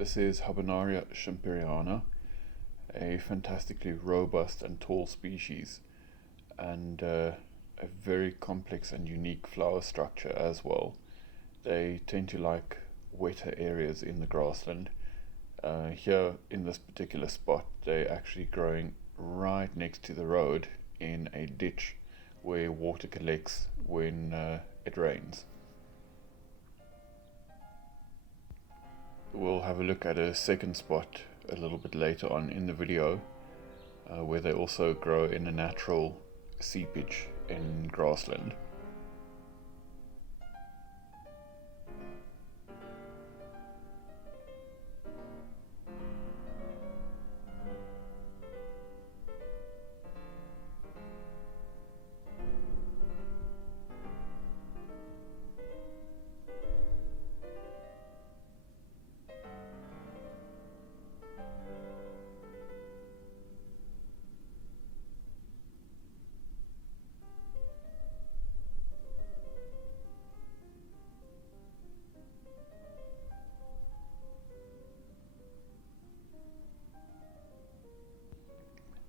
This is Habenaria schimperiana, a fantastically robust and tall species, and a very complex and unique flower structure as well. They tend to like wetter areas in the grassland. Here in this particular spot, they're actually growing right next to the road in a ditch where water collects when it rains. We'll have a look at a second spot a little bit later on in the video, where they also grow in a natural seepage in grassland.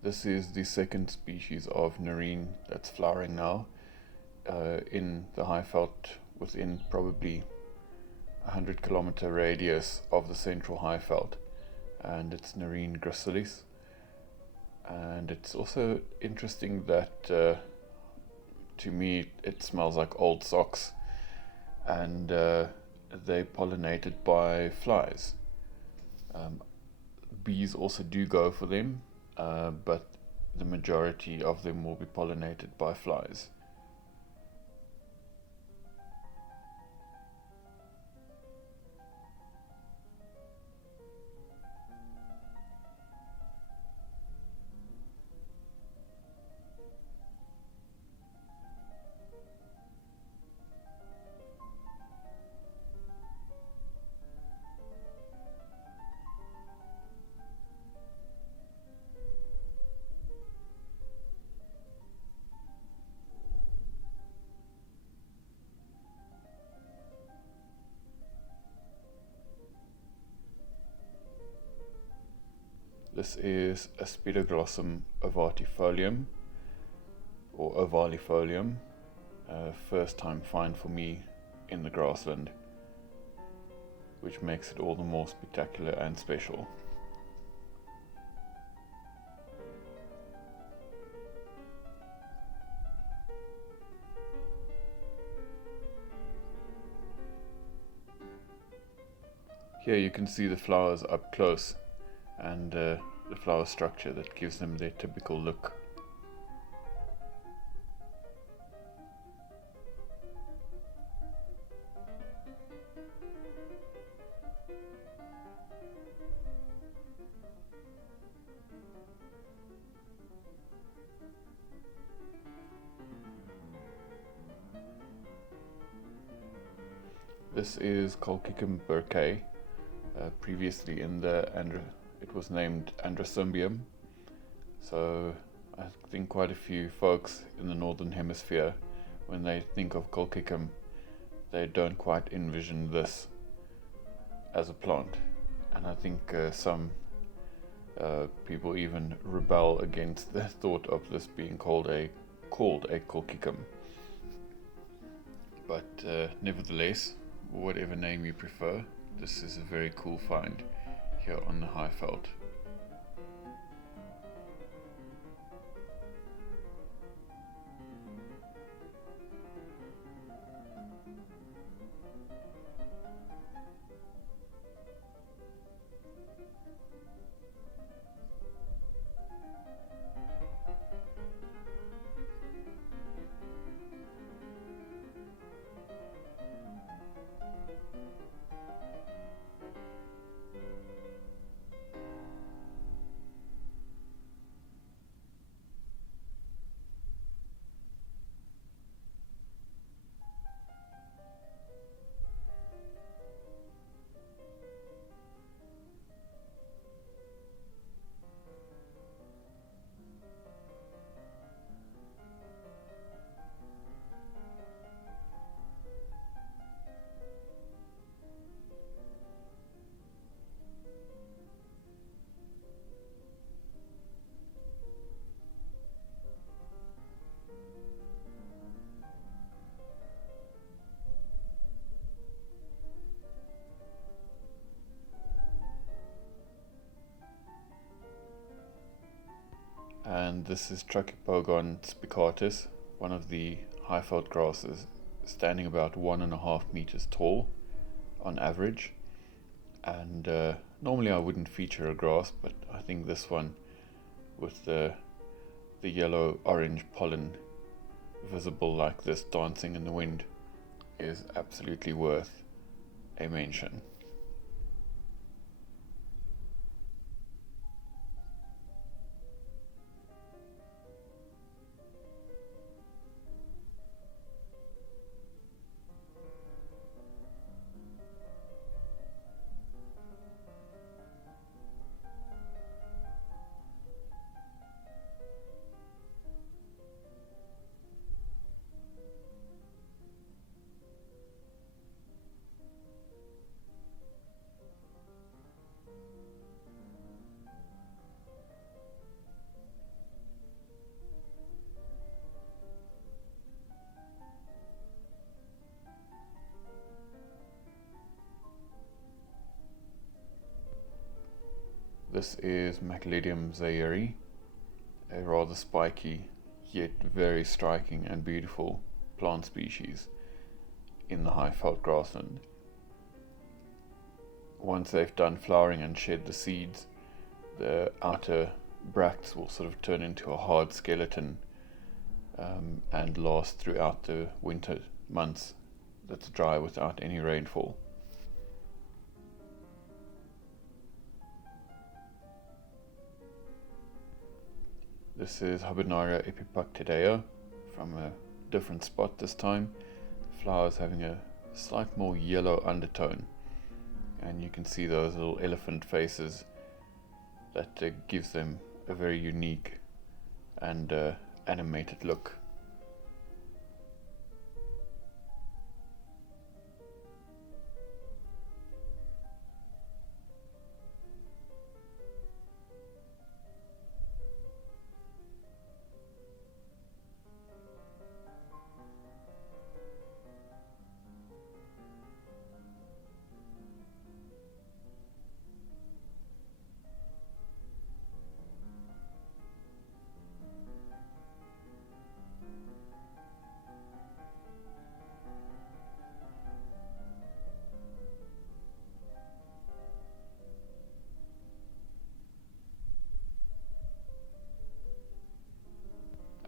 This is the second species of Nerine that's flowering now in the Highveld, within probably 100-kilometer radius of the central Highveld, and it's Nerine gracilis. And it's also interesting that to me it smells like old socks, and they're pollinated by flies. Bees also do go for them, but the majority of them will be pollinated by flies. This is Aspidoglossum ovatifolium, or ovalifolium, first time find for me in the grassland, which makes it all the more spectacular and special. Here you can see the flowers up close, and the flower structure that gives them their typical look. This is Colchicum burkei, previously in the it was named Androsymbium. So I think quite a few folks in the northern hemisphere, when they think of Colchicum, they don't quite envision this as a plant, and I think some people even rebel against the thought of this being called a Colchicum. But nevertheless, whatever name you prefer, this is a very cool find here on the Highveld. and this is Trachypogon spicatus, one of the Highveld grasses, standing about 1.5 meters tall on average. And normally I wouldn't feature a grass, but I think this one, with the yellow orange pollen visible like this dancing in the wind, is absolutely worth a mention. This is Macledium zayeri, a rather spiky yet very striking and beautiful plant species in the Highveld grassland. Once they've done flowering and shed the seeds, the outer bracts will sort of turn into a hard skeleton and last throughout the winter months that's dry without any rainfall. This is Habenaria epipactidea from a different spot this time. Flowers having a slight more yellow undertone, and you can see those little elephant faces that gives them a very unique and animated look.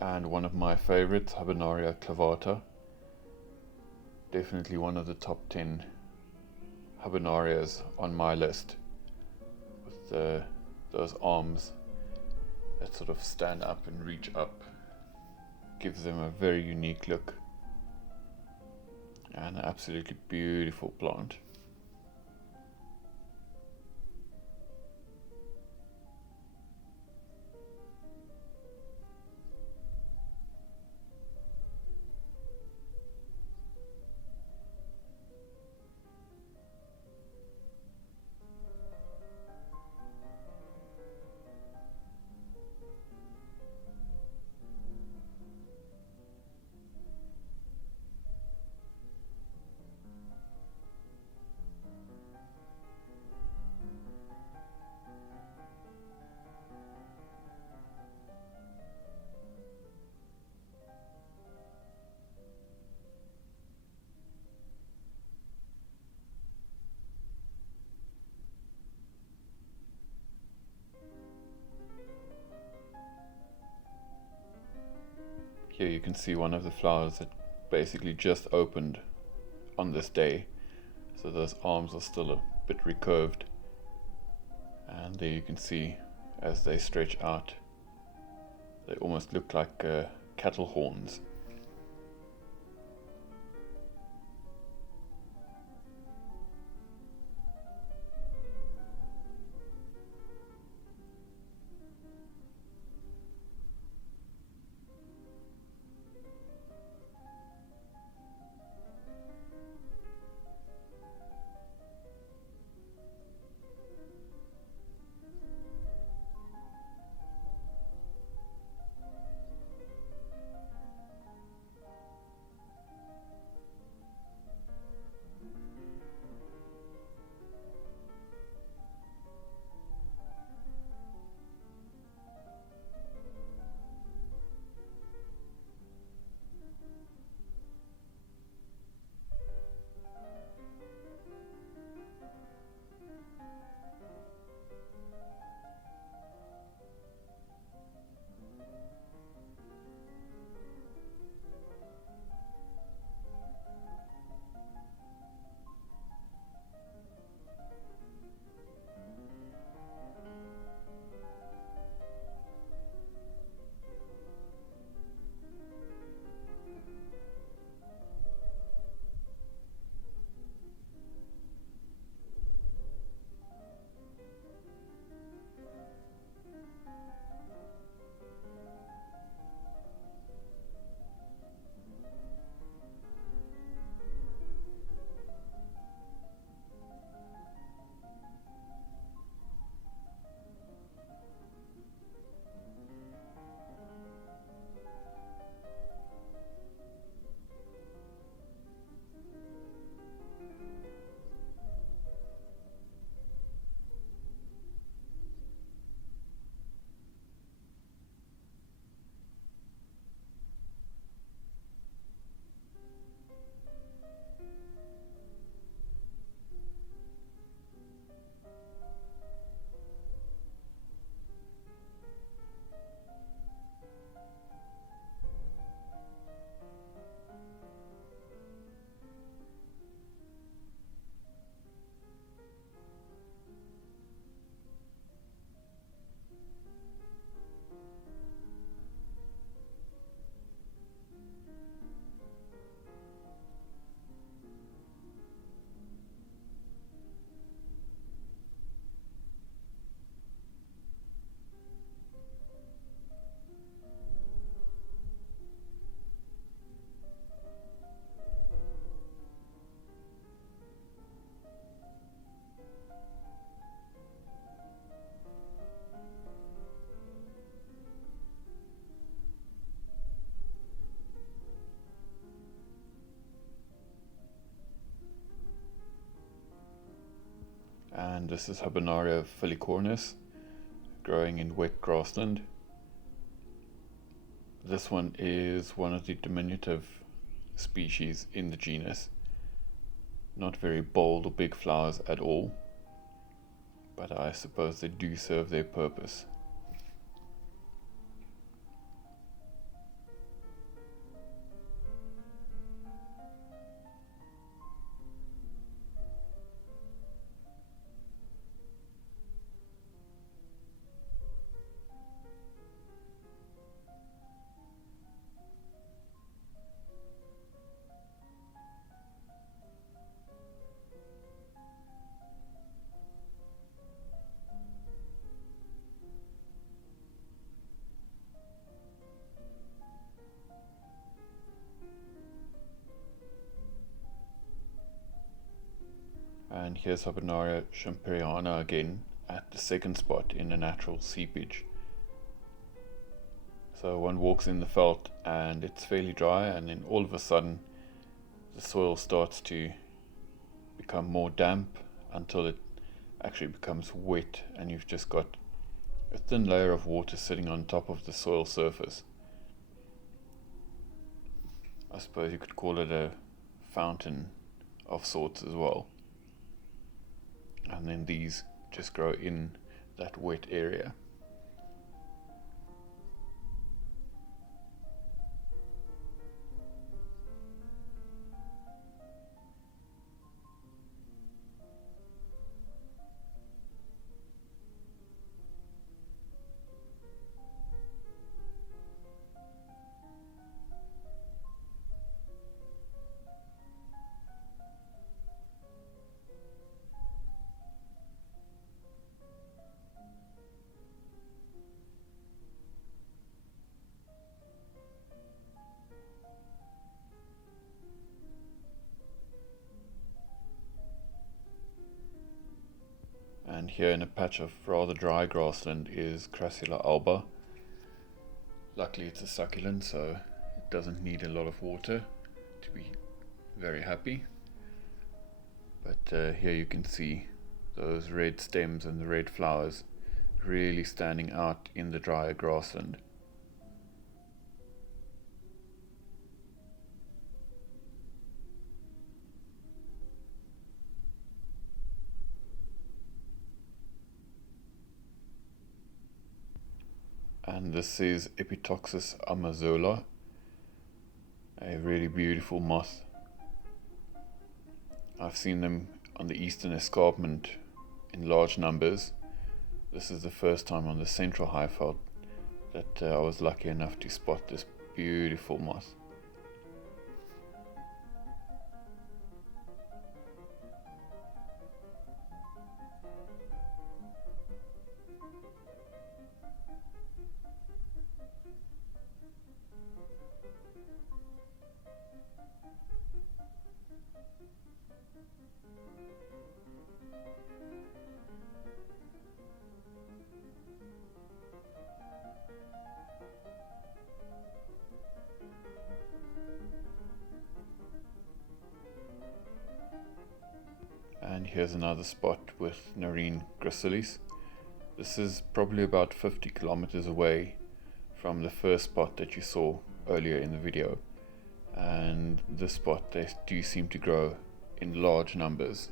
And one of my favorites, Habenaria clavata. Definitely one of the top 10 Habenarias on my list, with those arms that sort of stand up and reach up. Gives them a very unique look, and an absolutely beautiful plant. Here you can see one of the flowers that basically just opened on this day, so those arms are still a bit recurved, and there you can see as they stretch out, they almost look like cattle horns. And this is Habenaria filicornis, growing in wet grassland. This one is one of the diminutive species in the genus. Not very bold or big flowers at all, but I suppose they do serve their purpose. And here's Habenaria champeriana again at the second spot in a natural seepage. So one walks in the veld and it's fairly dry, and then all of a sudden the soil starts to become more damp until it actually becomes wet, and you've just got a thin layer of water sitting on top of the soil surface. I suppose you could call it a fountain of sorts as well. And then these just grow in that wet area. And here in a patch of rather dry grassland is Crassula alba. Luckily it's a succulent, so it doesn't need a lot of water to be very happy. But here you can see those red stems and the red flowers really standing out in the drier grassland. And this is Epitoxus amazola, a really beautiful moth. I've seen them on the eastern escarpment in large numbers. This is the first time on the central Highveld that I was lucky enough to spot this beautiful moth. And here's another spot with Nerine gracilis. This is probably about 50 kilometers away from the first spot that you saw earlier in the video. And this spot, they do seem to grow in large numbers.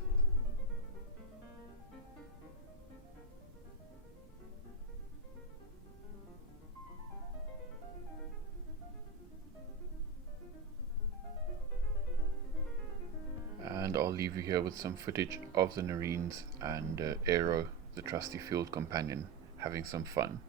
And I'll leave you here with some footage of the Nerines and Aero, the trusty field companion, having some fun.